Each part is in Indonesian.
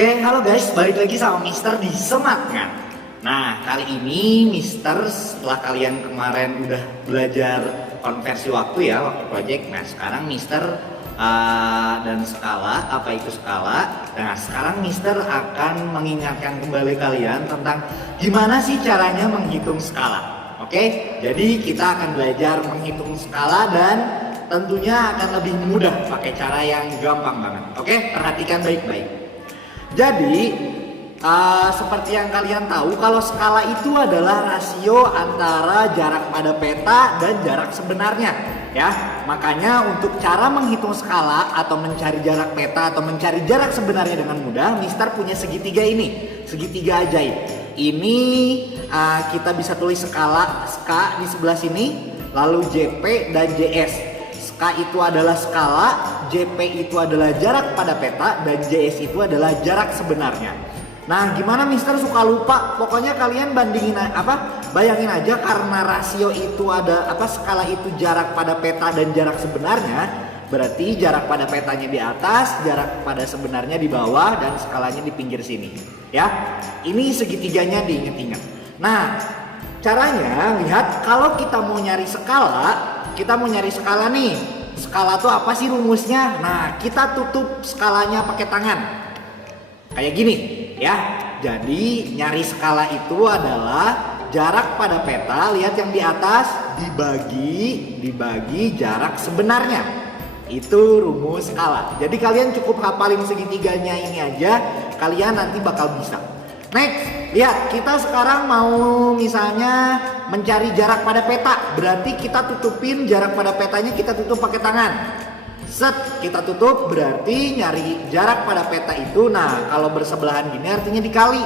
Oke, halo guys, balik lagi sama Mister di Semangat. Nah, kali ini Mister setelah kalian kemarin udah belajar konversi waktu ya, waktu project. Nah, sekarang Mister dan skala, apa itu skala? Nah, sekarang Mister akan mengingatkan kembali kalian tentang gimana sih caranya menghitung skala. Oke, jadi kita akan belajar menghitung skala dan tentunya akan lebih mudah pakai cara yang gampang banget. Oke, perhatikan baik-baik. Jadi seperti yang kalian tahu, kalau skala itu adalah rasio antara jarak pada peta dan jarak sebenarnya ya. Makanya untuk cara menghitung skala atau mencari jarak peta atau mencari jarak sebenarnya dengan mudah, Mister punya segitiga ini, segitiga ajaib. Ini kita bisa tulis skala SK di sebelah sini, lalu JP dan JS. K itu adalah skala, JP itu adalah jarak pada peta, dan JS itu adalah jarak sebenarnya. Nah, gimana Mister suka lupa? Pokoknya kalian bayangin aja, karena rasio itu ada skala itu jarak pada peta dan jarak sebenarnya, berarti jarak pada petanya di atas, jarak pada sebenarnya di bawah, dan skalanya di pinggir sini. Ya, ini segitiganya diinget-inget. Nah, caranya lihat, kalau kita mau nyari skala, nih. Skala tuh apa sih rumusnya? Nah, kita tutup skalanya pakai tangan. Kayak gini, ya. Jadi, nyari skala itu adalah jarak pada peta, lihat yang di atas, dibagi jarak sebenarnya. Itu rumus skala. Jadi, kalian cukup hafalin segitiganya ini aja, kalian nanti bakal bisa. Next, lihat, kita sekarang mau misalnya mencari jarak pada peta. Berarti kita tutupin jarak pada petanya, kita tutup pakai tangan. Set, kita tutup, berarti nyari jarak pada peta itu. Nah, kalau bersebelahan gini artinya dikali.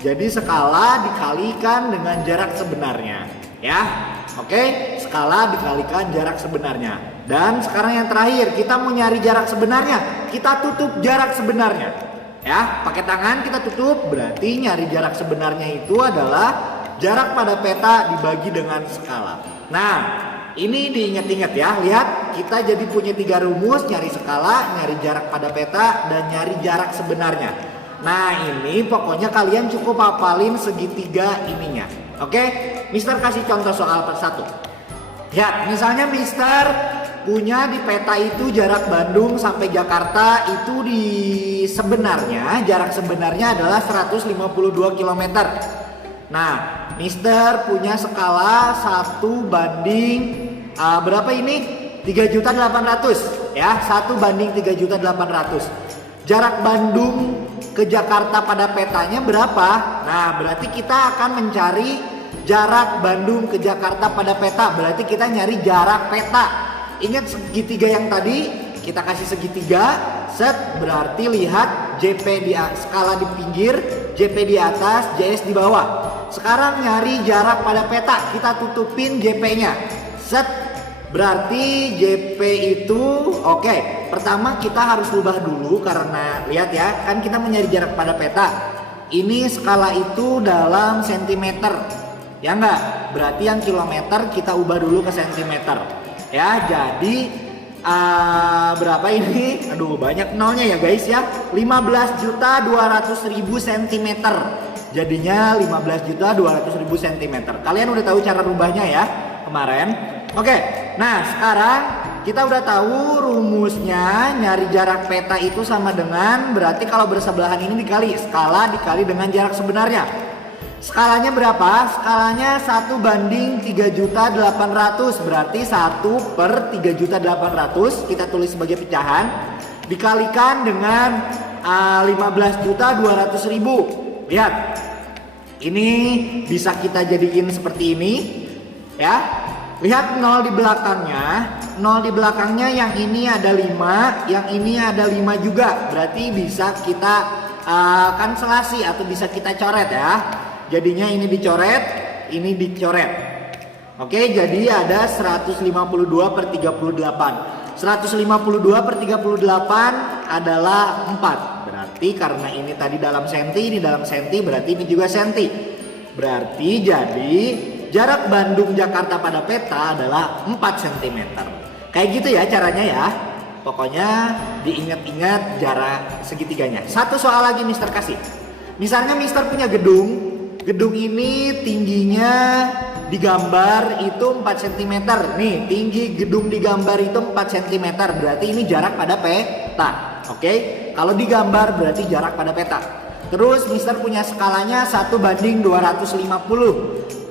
Jadi skala dikalikan dengan jarak sebenarnya. Ya, oke, skala dikalikan jarak sebenarnya. Dan sekarang yang terakhir, kita mau nyari jarak sebenarnya, kita tutup jarak sebenarnya. Ya, pakai tangan kita tutup, berarti nyari jarak sebenarnya itu adalah jarak pada peta dibagi dengan skala. Nah, ini diingat-ingat ya. Lihat, kita jadi punya 3 rumus, nyari skala, nyari jarak pada peta, dan nyari jarak sebenarnya. Nah, ini pokoknya kalian cukup hafalin segitiga ininya. Oke, Mister kasih contoh soal per satu. Lihat, misalnya Mister punya di peta itu jarak Bandung sampai Jakarta itu sebenarnya jarak sebenarnya adalah 152 km. Nah, Mister punya skala 1 banding berapa ini? 3.800.000 ya, 1 banding 3.800.000. Jarak Bandung ke Jakarta pada petanya berapa? Nah, berarti kita akan mencari jarak Bandung ke Jakarta pada peta. Berarti kita nyari jarak peta. Ingat segitiga yang tadi, kita kasih segitiga, set, berarti lihat JP di skala di pinggir, JP di atas, JS di bawah. Sekarang nyari jarak pada peta, kita tutupin JP-nya. Set, berarti JP itu oke. Pertama kita harus ubah dulu karena lihat ya, kan kita mencari jarak pada peta. Ini skala itu dalam sentimeter. Ya enggak? Berarti yang kilometer kita ubah dulu ke sentimeter. Ya, jadi berapa ini? Aduh, banyak nolnya ya guys ya. 15.200.000 cm. Jadinya 15.200.000 cm. Kalian udah tahu cara rubahnya ya kemarin. Oke, nah sekarang kita udah tahu rumusnya. Nyari jarak peta itu sama dengan, berarti kalau bersebelahan ini dikali, skala dikali dengan jarak sebenarnya. Skalanya berapa? Skalanya 1 banding 3.800.000. Berarti 1 per 3.800.000 kita tulis sebagai pecahan, dikalikan dengan 15.200.000. Lihat, ini bisa kita jadiin seperti ini ya. Lihat 0 di belakangnya. 0 di belakangnya yang ini ada 5, yang ini ada 5 juga. Berarti bisa kita kanselasi atau bisa kita coret ya. Jadinya ini dicoret, ini dicoret. Oke, jadi ada 152 per 38. 152 per 38 adalah 4. Berarti karena ini tadi dalam senti, ini dalam senti, berarti ini juga senti. Berarti jadi jarak Bandung Jakarta pada peta adalah 4 cm. Kayak gitu ya caranya ya. Pokoknya diingat-ingat jarak segitiganya. Satu soal lagi Mister kasih. Misalnya Mister punya gedung. Gedung ini tingginya digambar itu 4 cm. Nih, tinggi gedung digambar itu 4 cm. Berarti ini jarak pada peta. Oke? Kalau digambar berarti jarak pada peta. Terus Mister punya skalanya 1:250.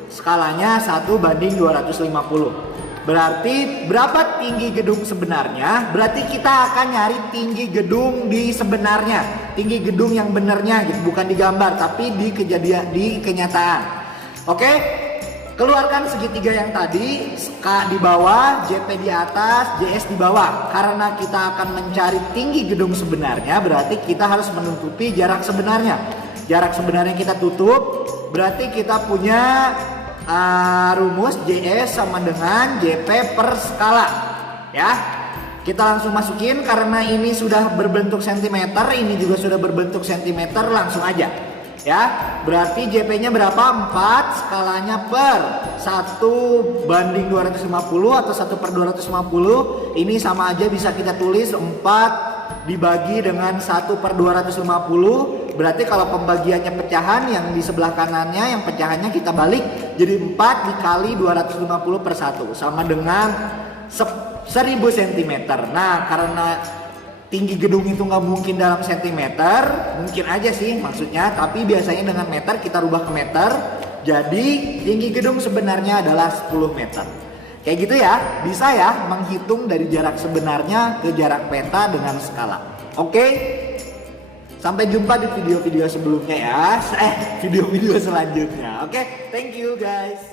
Skalanya 1:250. Berarti berapa tinggi gedung sebenarnya? Berarti kita akan nyari tinggi gedung di sebenarnya, tinggi gedung yang benernya gitu, bukan digambar tapi di kejadian, di kenyataan. Oke, keluarkan segitiga yang tadi, K di bawah, JP di atas, JS di bawah. Karena kita akan mencari tinggi gedung sebenarnya, berarti kita harus menutupi jarak sebenarnya. Jarak sebenarnya kita tutup, berarti kita punya rumus JS sama dengan JP per skala ya. Kita langsung masukin karena ini sudah berbentuk cm, ini juga sudah berbentuk cm, langsung aja ya. Berarti JP nya berapa? 4, skalanya per 1:250 atau 1/250. Ini sama aja bisa kita tulis 4 dibagi dengan 1/250. Berarti kalau pembagiannya pecahan, yang di sebelah kanannya yang pecahannya kita balik jadi 4 dikali 250 per 1 sama dengan 1000 cm. Nah, karena tinggi gedung itu nggak mungkin dalam cm, mungkin aja sih maksudnya, tapi biasanya dengan meter kita rubah ke meter. Jadi tinggi gedung sebenarnya adalah 10 meter. Kayak gitu ya, bisa ya menghitung dari jarak sebenarnya ke jarak peta dengan skala. Oke? Sampai jumpa di video-video sebelumnya ya. Video-video selanjutnya. Oke, thank you guys.